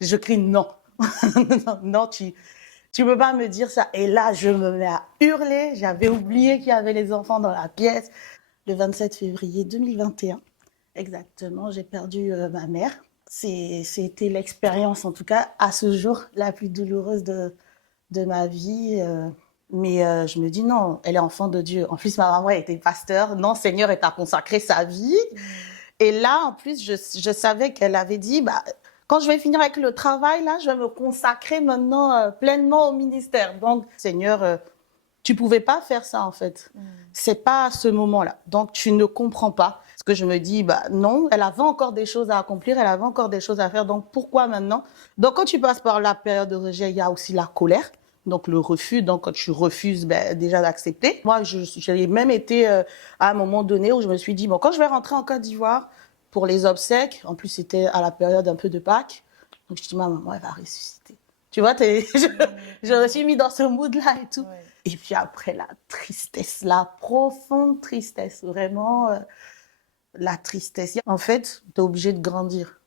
Je crie non. Non, non, tu peux pas me dire ça. Et là, je me mets à hurler. J'avais oublié qu'il y avait les enfants dans la pièce. Le 27 février 2021, exactement, j'ai perdu ma mère. C'était l'expérience, en tout cas, à ce jour, la plus douloureuse de ma vie. Mais je me dis non, elle est enfant de Dieu. En plus, ma maman était pasteur. Non, Seigneur, elle t'a consacré sa vie. Et là, en plus, je savais qu'elle avait dit, bah, quand je vais finir avec le travail, là, je vais me consacrer maintenant pleinement au ministère. Donc, Seigneur, tu pouvais pas faire ça, en fait. C'est pas à ce moment-là. Donc, tu ne comprends pas. Parce que je me dis, bah, non, elle avait encore des choses à accomplir, elle avait encore des choses à faire. Donc, pourquoi maintenant? Donc, quand tu passes par la période de rejet, il y a aussi la colère. Donc, le refus. Donc, quand tu refuses, ben, déjà d'accepter. Moi, j'ai même été à un moment donné où je me suis dit, bon, quand je vais rentrer en Côte d'Ivoire pour les obsèques, en plus, c'était à la période un peu de Pâques. Donc, je dis, ma maman, elle va ressusciter. Tu vois, je me suis mis dans ce mood-là et tout. Ouais. Et puis après, la tristesse, la profonde tristesse, vraiment, la tristesse. En fait, tu es obligé de grandir.